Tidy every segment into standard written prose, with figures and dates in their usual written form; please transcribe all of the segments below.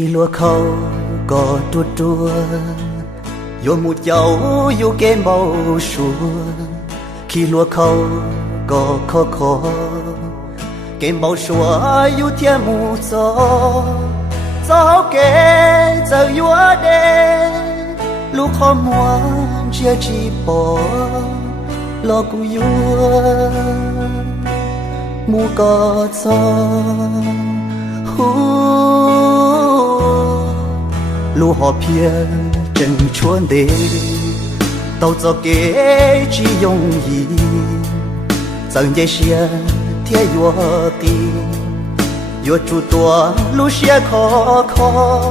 khi lúa khâu có tua tua vô một dấu vô kén bao xuống khi lúa khâu có khó khó kén bao xuống vô thiên mù gió kén giờ vô đê lúc khó muốn chia chỉ bỏ lo cu vô mù có gió lu họ phiền chân chuồn đê tàu cho kế chỉ dùng gì rằng dây xe thiết vô tim vô chủ tua lu xe khó khó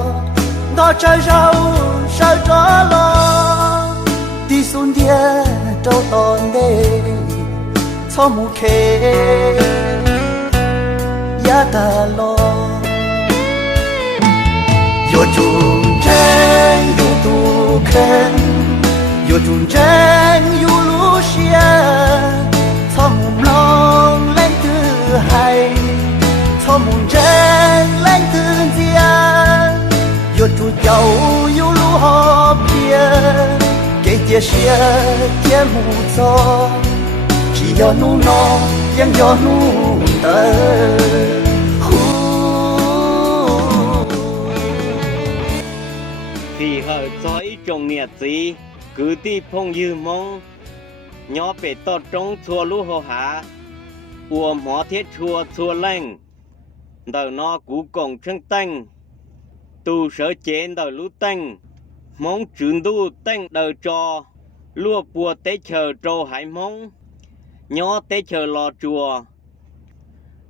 nó chơi rau sao cho lo đi xuống địa đâu tòn đê cho mù khê giá ta lo vô chung tranh vô tu khen vô chung tranh vô lúa xia cho mùng long lên thứ hai cho mùng tranh lên thứ dia vô chung dầu vô lúa họ bia cái tia xia tia mù gió chỉ do nu nó vẫn do nu tơ thì hở cho ít trồng nhiệt gì cứ đi phong như mong nhỏ bể to trống chua lú hồ há uom hóa thiết chua lanh đời nó cú cổng chân tanh tu sở chế đời lú tanh mong trường tu tanh đời trò lúa bùa tế chờ trâu hải mong nhỏ tế chờ lò chùa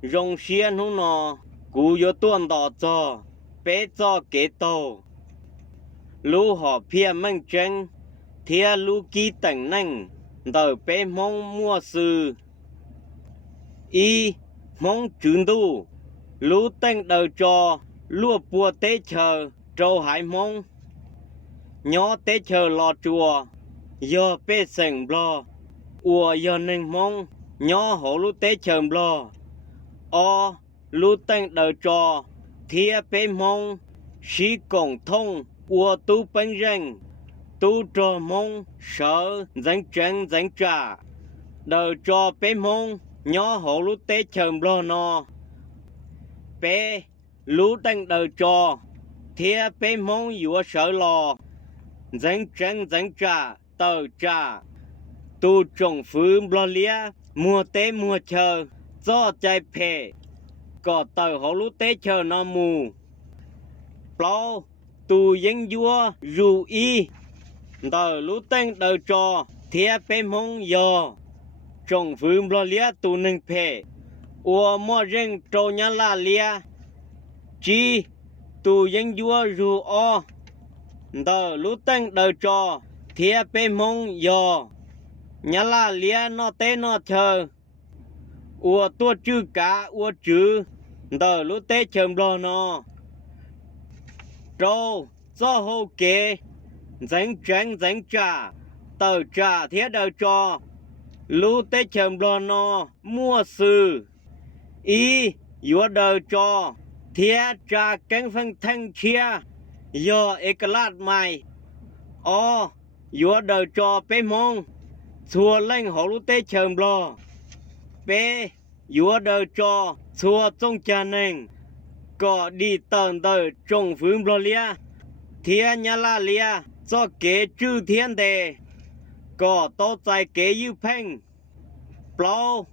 rong xiên hú nọ cú yo tuôn đỏ cho bé cho kế tàu lũ họ phía mang chân thia lũ ký tầng năng đời bé mong mua sư y mong trường tu lũ tanh đời cho lúa bùa tế chờ trâu hải mong nhỏ tế chờ lò chùa do bé sành blo ua do nên mong nhỏ hổ lũ tế chờ blo o lũ tanh đời cho thia bé mong sĩ cổng thông ua tu bánh răng tu trò mong sợ dành trả đời cho bé mong nhỏ hổ lũ tế chờm lo no bé lũ đang đời cho thia bé mong dùa sợ lò dành trả tờ trả tu trồng phương lo lia mua tế mua chờ do chạy phê có tờ hổ lũ tế chờ nó mù plau tu dân vua ru y đời lũ tên đời trò thia bé mong dò trồng phương lo lia tu nâng phê ua mò rừng trâu nhá la lia chi tu dân vua ru o đời lũ tên đời trò thia bé mong dò nhá la lia nó tế nó chờ ua tua chư cả ua chư đời lũ tế chờm lo nó trâu do hô kế dành trả tờ trả thiết đời cho lũ tế chờm lo nó mua sư y dùa đời cho thiết trả cánh phân thanh chia do ếch lát mày o dùa đời cho bé mong xua lanh hổ lũ tế chờm lo bé dùa đời cho xua trong cha nền có đi tận đời trồng phương lo lia thiên nhà la lia do kế chư thiên đề có tô dài kế như phanh plau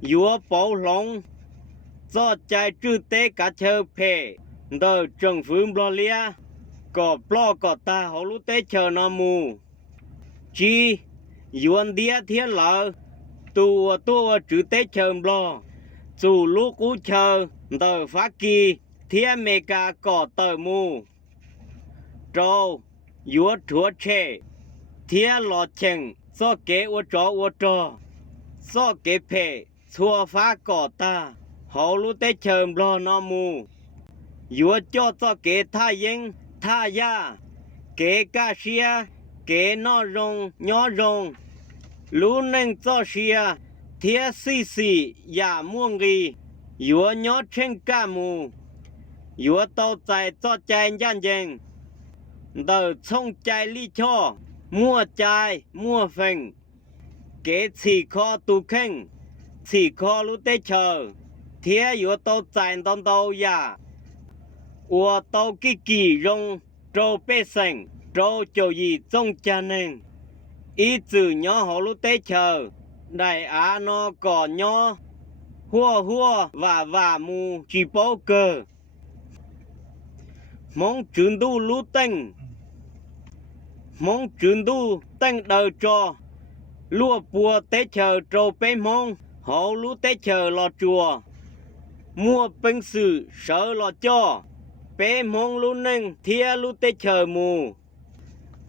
dùa bảo lòng do chạy chư tế cả chờ phê đời trồng phương lo lia có plau có ta hổ lũ tế chờ nó mù chi yuan dia thiên lợ tu chữ tế chờ lo dù lúc cú chờ đời phát kỳ thiên mê ca có tờ mù trâu dùa chúa chê thiên lọ chừng do kế ua trò do kế phê xua phá có ta hậu lũ tế chờm lo nó mù dùa cho do kế tha yên tha ya kế ca xia kế nó rong nhỏ rong lũ nâng cho xia thiên xì xì ya muông ghi dùa nhỏ trên ca mù Yua tàu chạy cho chạy nhanh dần. Đờ冲chạy lý cho. Mua chạy, mua phình. Kế chỉ khó tu khen. Chỉ khó lúc tế chờ. Thế yua tàu chạy đông tàu ya. Ua tàu kỳ rong. Trâu bê sành. Trâu chỗ gì trong cha nền. Ý chữ nhỏ họ lúc tế chờ. Đại á nó có nhỏ. Hua và mù chỉ bó cơ. Mong trường đu lũ tên. Mong trường đu tên đời cho. Lúa bùa tế chờ trâu bế mong. Họ lũ tế chờ lò chùa. Mua bình sự sợ lò cho. Bế mong lũ nâng thia lũ tế chờ mù.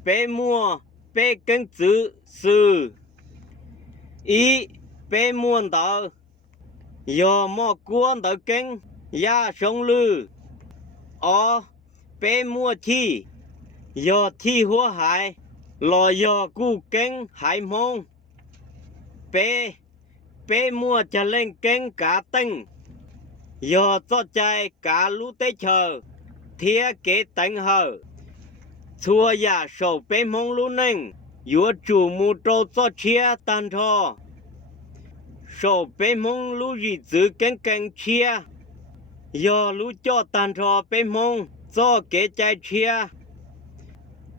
Bế mua bế cân chữ sư. Ý bế muôn tờ. Giờ mò cuốn tờ kênh. Ya sống lư. Bế mua thi. Giờ thi hua hại. Lò giờ cu kênh hại mong. Bế mua cho lên kênh cả tinh. Giờ cho chạy cả lũ tế chờ. Thía kế tánh hờ. Chua ya sầu bế mong lũ nâng. Yua chủ mù trâu cho chia tàn thò. Sầu bế mong lũ gì giữ kênh chia. Giờ lũ cho tàn thò bế mong. Cho kế chạy chia.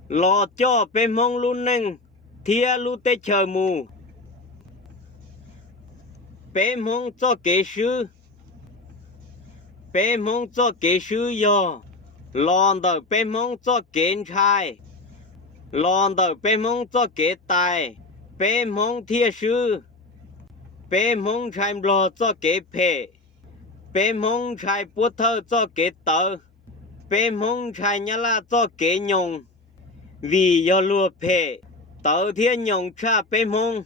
Lò cho bế mong lũ nâng. Thía lũ tế chờ mù. Bế mong cho kế sư. Bế mong cho kế sư giờ. Lòn đờ bế mong cho kế trai. Lòn đờ bế mong cho kế tài. Bế mong thia sư. Bế mong trai lò cho kế phê. Bế mong trai bút thơ cho kế tờ. Bế mong trai nhá la cho kế nhung. Vì do lùa phê. Tờ thia nhung cha bế mong.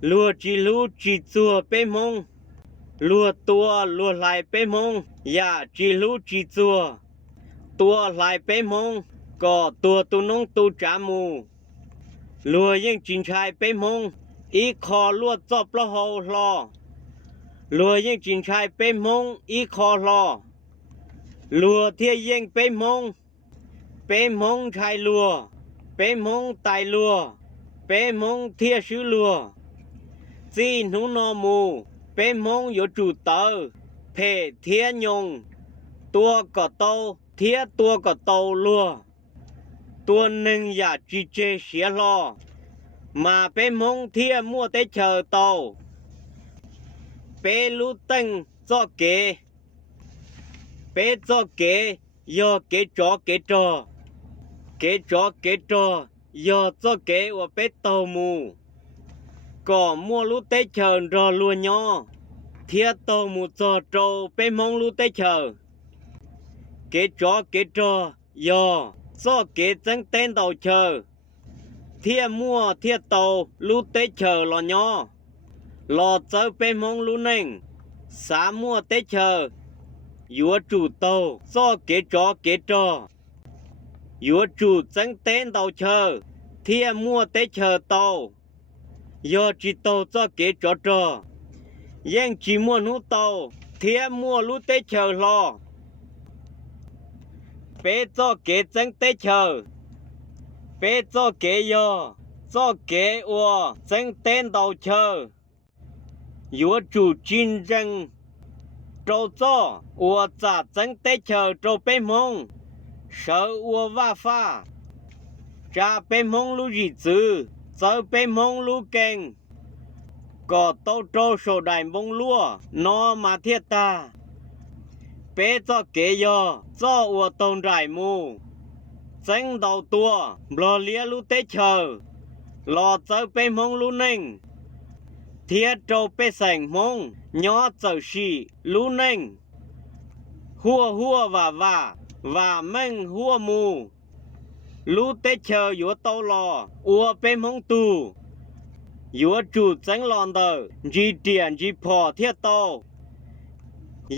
Lùa chỉ chùa bế mong. Lùa tua lùa lại bế mong. Ya chỉ lũ chỉ chùa. Tua lại bế mong. Có tua tu nông tu trả mù. Lùa yên chính trai bế mong. Ý khó lùa chọc lò hầu lò. Lùa yên chính trai bế mong. Ý khó lò. Lùa thia yên bế mong. Bế mong trai lùa. Bế mong tài lùa. Bế mong thia sư lùa. Chỉ nụ nò mù. Bế mong yếu chủ tờ. Phê thia nhung. Tua có tâu. Thia tua có tâu lùa. Tua nâng giả chỉ chê xía lo. Mà bế mong thia mua tế chờ tàu. Bế lũ tân cho kế. Bế cho kế. Yo kế chó kế trò. Kế chó kế trò. Yo cho kế và bế tàu mù. Có mua lũ tế chờ rò lùa nhỏ. Thia tàu mù cho trâu bế mong lũ tế chờ. Kế chó kế trò. Yo cho kế chân tên tàu chờ. Thia mua thia tàu lũ tế chờ lò nhỏ. Lò chớ bế mong lũ nênh. Xá mua tế chờ. Yua chủ tàu cho kế chó kế trò. Yua chủ chân tên tàu chờ. Thia mua tế chờ tàu. Yo chỉ tàu cho kế chó trò. Yên chỉ mua nụ tàu. Thia mua lũ tế chờ lò. Bế cho kế chân tế chờ. Bế cho kế yo. Cho kế ua chân tên tàu chờ. Yua chủ chín răng. Trâu cho ua trả chân tế chờ trâu bế mong. Sợ ua va pha. Cha bế mong lũ gì chứ. Sợ bế mong lũ kênh. Có tâu trâu sổ đài mong lúa. Nó mà thiết ta. Bế cho kế yo. Cho ua tông rải mù. Chân đầu tua. Lò lia lũ tế chờ. Lò sợ bế mong lũ nênh. Thiết trâu bế sành mong. Nhỏ chờ xì lũ nênh. Hua và mênh hua mù. Lũ tế chờ yua tàu lò. Ua bế mong tù. Yua chủ chân lòn tờ. Dì tiền dì phò thiết tàu.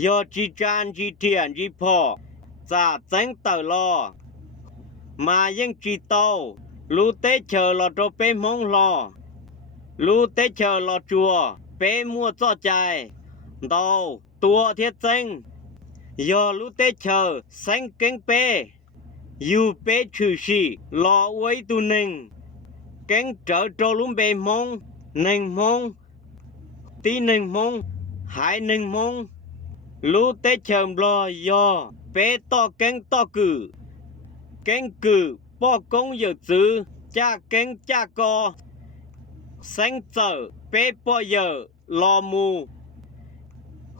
Yo dì chan dì tiền dì phò. Giả chân tờ lò. Mà yên dì tàu. Lũ tế chờ lò trâu bế mong lò. Lũ tế chờ lò chùa. Bế mua cho chạy. Tàu tua thiết chân. giờ lúc tết chờ xanh cánh bê dù bê trừ sĩ lò uấy tu nình cánh trở trô lúc bê mong nình mong tí nình mong hải nình mong lúc tết chờ lò giờ bê to cánh to cử bỏ công giờ chữ cha cánh cha co xanh trở bê bỏ giờ lò mù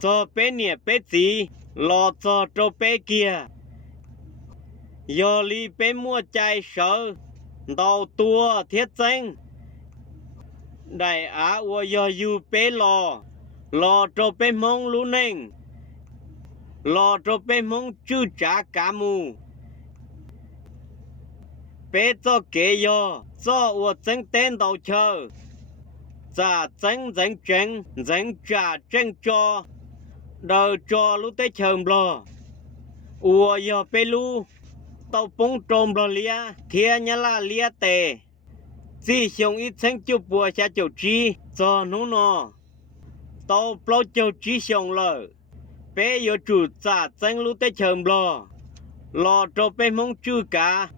cho bê nhẹ bê gì lò cho trô bê kia giờ li bê mua chạy sợ đầu tua thiết danh đại á ua giờ dù bê lò trô bê mong lũ nênh lò trô bê mong chư trả cả mù bê cho kế giờ cho ua danh tên đầu chờ giả danh trả tranh cho đời cho lũ tế chờm lò ua giờ bê lũ tàu bông trồm lò lia thia nhá la lia tề chỉ xong ít sáng chụp bùa xa chầu trí cho nó nọ tàu bao chầu trí xong lờ bê giờ chủ giả danh lũ tế chờm lò trò bê mong chư cả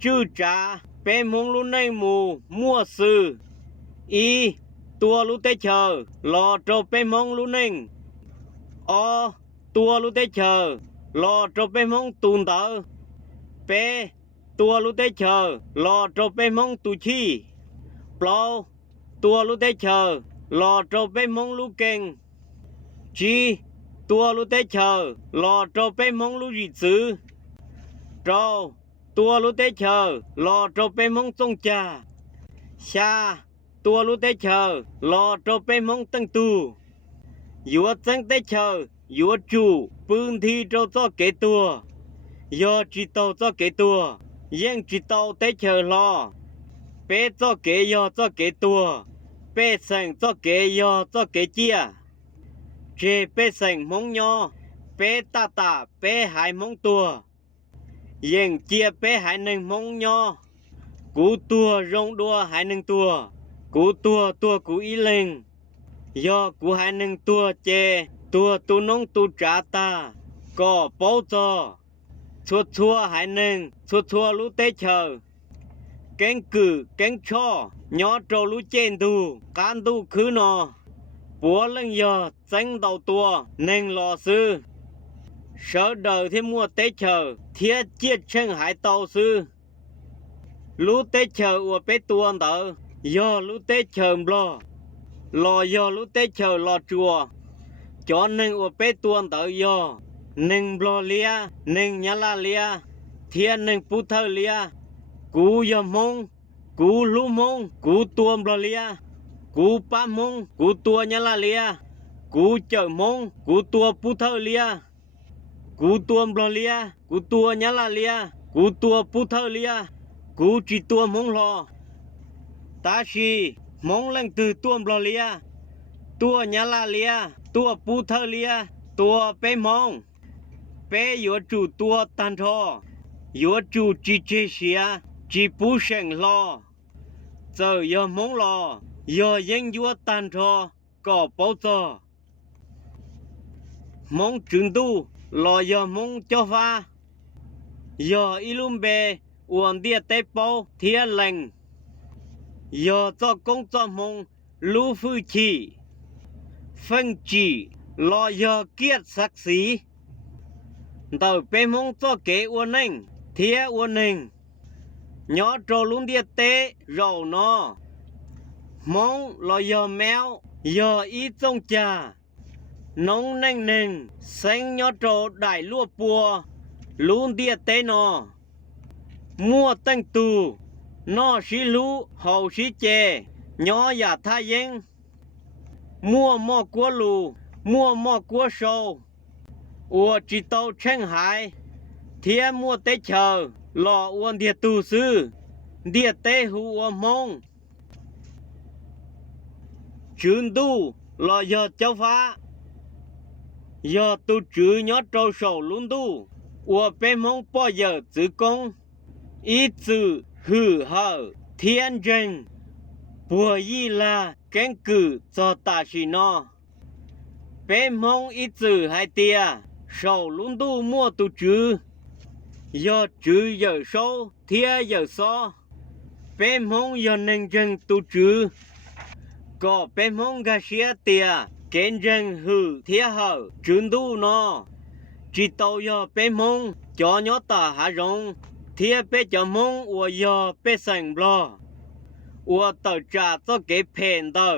chư trả bê mong lũ này mù mua sư y tua lũ tế chờ lò trò bê mong lũ nênh tua lũ tế chờ lò trò bê mong tùn tờ bê tua lũ tế chờ lò trò bê mong tù chi plau tua lũ tế chờ lò trò bê mong lũ kênh chi tua lũ tế chờ lò trò bê mong lũ dị chữ trâu tua lũ tế chờ lò trò bê mong tông trà xa tua lũ tế chờ lò trò bê mong tăng tù dùa chân tế chờ dùa chủ bưng thi trâu cho kế tua do chỉ tàu cho kế tua yên chỉ tàu tế chờ lò bê cho kế do cho kế tua bê sành cho kế do cho kế chia chê bê sành mong nho bê ta bê hải mong tua yên chia bê hải nâng mong nho cú tua rong đua hải nâng tua cú tua cú ý lên do cú hải nâng tua chê tua tu nông tu trả ta có bố cho chua hải nâng chua lũ tế chờ cánh cử cánh cho nhỏ trâu lũ trên tu can tu khứ nọ búa lên giờ danh đầu tua nên lò sư sợ đời thêm mua tế chờ thiết chiết chân hải tàu sư lũ tế chờ ua bế tuôn tờ do lũ tế chờ lò do lũ tế chờ lò chùa cho nên ua bế tuôn tờ do nên lò lia nên nhá la lia thiên nên bút thơ lia cú do mông cú lũ mông cú tuôn lò lia cú ba mông cú tua nhá la lia cú chờ mông cú tua bút thơ lia cú tuôn lò lia cú tua nhá la lia cú tua bút thơ lia cú chỉ tua mông lò ta chỉ mông lên từ tuôn lò lia tua nhá la lia tua bút thơ lia tua bê mông bê yếu chủ tua tan thọ yếu chủ chỉ chế xía chỉ bú sành lò giờ yếu mông lò yếu yên yếu tan thọ có bao giờ mông trứng tu lò yếu mông cho pha yếu ilum bê uống địa tế bao thiên lành yếu cho công cho mông lũ phu chỉ phân chỉ lò yếu kiết sắc xí tàu bê mông cho kế uốn nênh thía uốn nênh nhỏ trò luôn địa tế rầu nó mông lò yếu méo yếu ý trong trà nông nênh nênh xanh nhỏ trò đại lúa bùa luôn địa tế nó mua tăng tù nó xí lũ hậu xí chè nhỏ giả tha yên mua mò của lù mua mò của sâu ua chỉ tàu tranh hải thiên mua tế chờ lò uôn địa tù sư địa tế hù ua mông chừng tu lò giờ châu phá giờ tu chữ nhỏ trâu sầu luôn tu ua bê mông bao giờ chữ công ý chữ hử hở thiên dân bùa y là cánh cử cho ta xì no bê mông ý chữ hai tia sau luôn tu mua tu chữ do chữ giờ số thia giờ so bé mong giờ nên chân tu chữ có bé mong gà xía tia kén chân hư thia hở chữ tu nó chỉ tàu giờ bé mong cho nhó tà hạ rong thia bé cho mong ua giờ bé sành blo ua tờ trả cho cái phèn tờ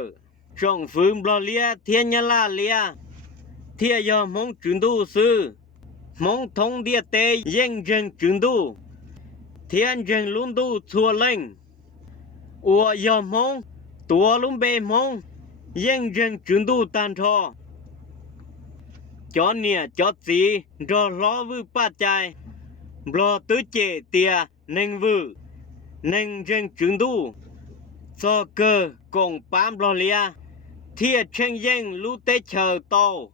trong phương blo lia thia nhà la lia thia giờ mong chữ tu sư mong thông địa tê yên dân chữ tu thiên dân luôn tu chua lên ua giờ mong tua luôn bê mong yên dân chữ tu tan thọ cho nia cho gì rồi lo vư ba chai lo tứ chế tia nên vư nên dân chữ tu cho cơ cùng bám lo lia thiên chân dân lũ tế chờ tàu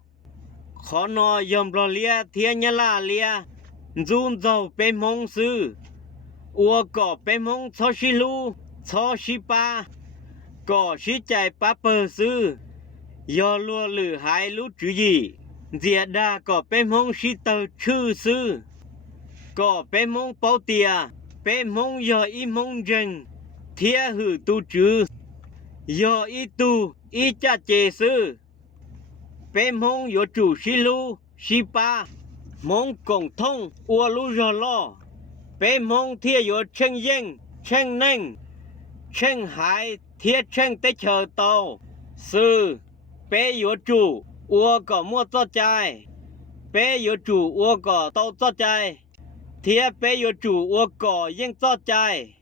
khó nói dòm lo lia thiên nhà la lia run dầu bê mong sư ua cỏ bê mong cho xí lu cho xí ba cỏ xí chạy ba bờ sư do lùa lử hai lũ chữ gì dìa đa cỏ bê mong xí tờ chư sư cỏ bê mong bao tìa bê mong do y mong dân thia hử tu chữ do y tu y cha chê sư bé mong yo chủ xí lu xí ba mong cộng thông ua lu rò lo bé mong thia yo chân dân chân neng chân hải thia chân tế chờ tàu sư bé yo chủ ua có mua cho trai bé yo chủ ua có tàu cho trai thia bé yo chủ ua có dân cho trai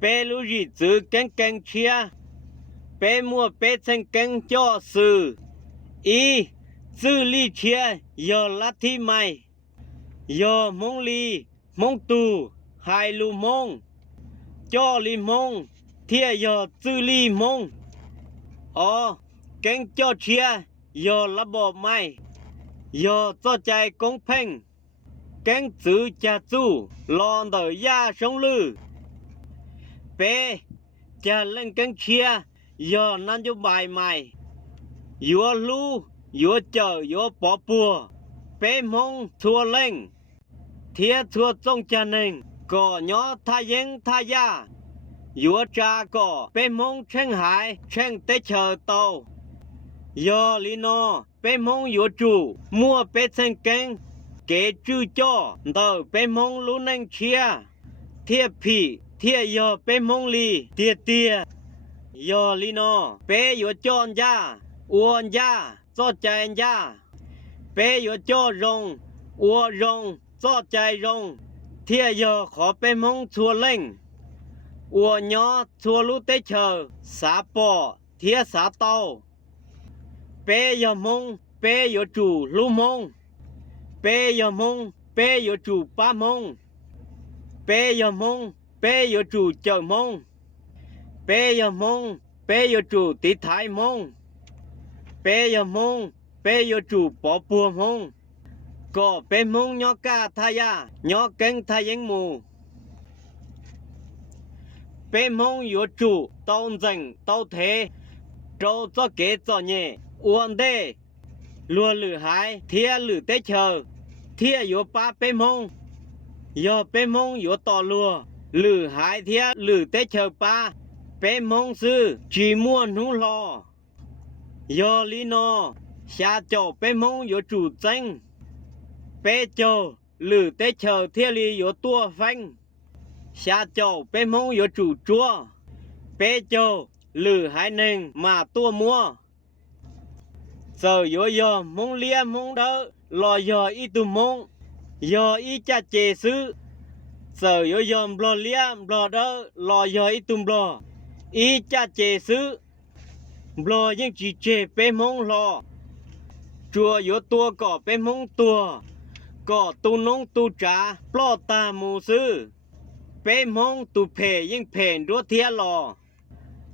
bé lu gì chữ canh canh chia bé mua bé chân canh cho sư ý chữ ly chia giờ lá thi mày giờ mong ly mong tù hai lu mong cho ly mong thia giờ chữ ly mong canh cho chia giờ lá bò mày giờ cho chạy công phanh canh chữ cha chu lon đời ya sống lư bé cha lên canh chia giờ nan cho bài mày yo lu yo chờ yo bỏ bùa bé mong thua lên thia thua trong cha nên có nhỏ tha yên tha ya yo cha có bé mong chân hải chân tế chờ tàu yo lino bé mong yo chủ mua bé chân canh kế chư cho tờ bé mong lu nên chia thia phì thia yo bé mong li tia tia yo lino bé yo chọn ya uốn ya cho chạy ya bé yo cho rong uốn rong cho chạy rong thia yo khó bé mong chua lên uốn nhỏ chua lú tế chờ xá bò thia xá tàu bé yo mong bé yo chủ lú mong bé yo mong bé yo chủ ba mong bé yo mong bé yo chủ chờ mong bé yo mong bé yo chủ tí thái mong bé yo mong bé yo chủ bỏ bùa mong có bé mong nhỏ ca thay ya nhỏ canh thay yên mù bé mong yo chủ tao dành tao thế trâu cho kế cho nhẹ uốn đê lùa lử hái thia lử tế chờ thia yo ba bé mong yo bé mong yo tỏ lùa lử hái thia lử tế chờ ba bé mong sư chỉ mua nú lo yo lino xa cho bé mong yo chủ danh bé cho lử tế chờ thia li yo tua phanh xa cho bé mong yo chủ chúa bé cho lử hái nền mà tua mua giờ yo mong lia mong đỡ lo yo y tu mong yo y cha chê sư giờ yo blo lia blo đỡ lo yo y tum blo y cha chê sư blo nhưng chỉ chê bé mong lo chùa yo tua cỏ bé mong tua cỏ tu nông tu trả blo ta mù sư bé mong tu phê nhưng phèn đua thia lò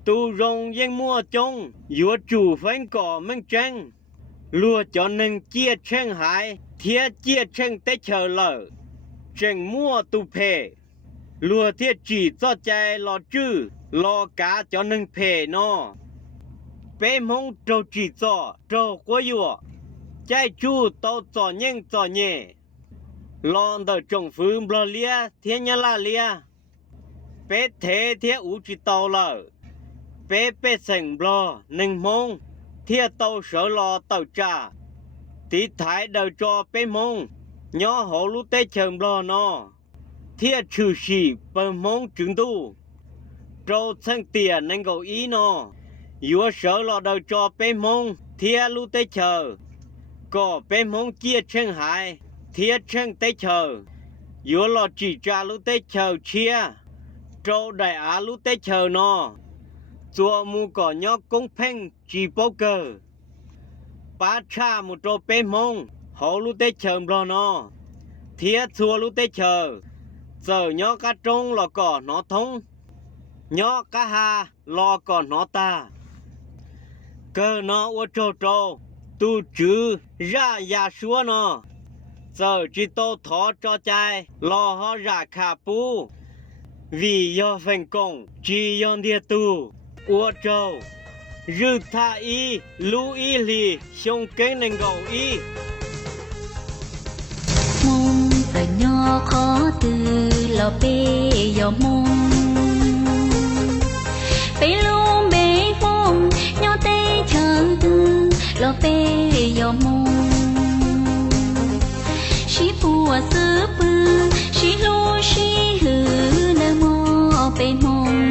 tu rong nhưng mua trông yo chủ phanh cỏ mang tranh lùa cho nên chia chân hải thia chia chân tế chờ lợ chân mua tu phê lùa thia chỉ cho chạy lò chư lò cá cho nên phê nó bé mong trâu chỉ cho trâu quá yo trái chu tàu trò nhanh trò nhẹ lon đờ trồng phứ bờ lia thiên nhà la lia bé thế thiên u chỉ tàu lờ bé sành bờ nâng mông thiên tàu sở lò tàu trà tí thái đờ cho bé mông nhỏ hồ lú tê chờm bờ nó thiên trừ xì bờ mông trứng tu trâu sang tiền nâng cầu ý nó yếu sở lò đờ cho bé mông thiên lú tê chờ có bé mông chia chân hải thiên chân tê chờ yếu lò chỉ trả lú tê chờ chia trâu đại á lú tê chờ nó chùa mu cỏ nhỏ công phanh chỉ bố cờ bá cha một trâu bé mông hậu lú tê chờ bò nó thiên chùa lú tê chờ giờ nhỏ cá trông lò cỏ nó thông nhỏ cá hà lò cỏ nó ta cơ nó ô trâu trâu tu chữ ra ya xua nó giờ chỉ tô thọ cho trai lo ho ra khả pu vì do thành công chỉ yon địa tu ô trâu rư tha y lu y lì sông kế nên gầu y mong giờ nhỏ khó từ lo bê yo mong bê lu bê mong nhỏ tê chờ từ lo bê yo mong shi bùa sư bư shi lu shi hư nơ mò bê mong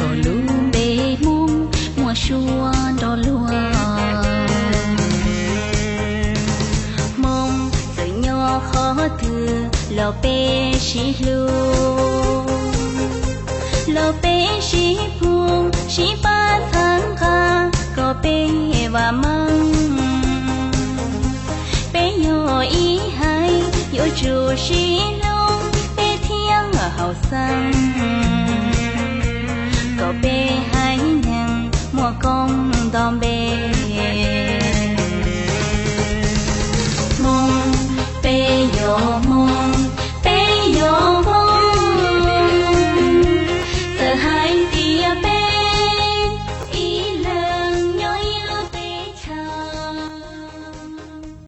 có lu bê mong mùa xua đo lùa mong giờ nhỏ khó thừa lo bê shi lu lo bê shi phung shi ba tháng kha có bê và măng bê yo ý hay yo chu shi long bê thiêng ở hậu sang có bê hay nhang mùa công đòn bê mong bê yo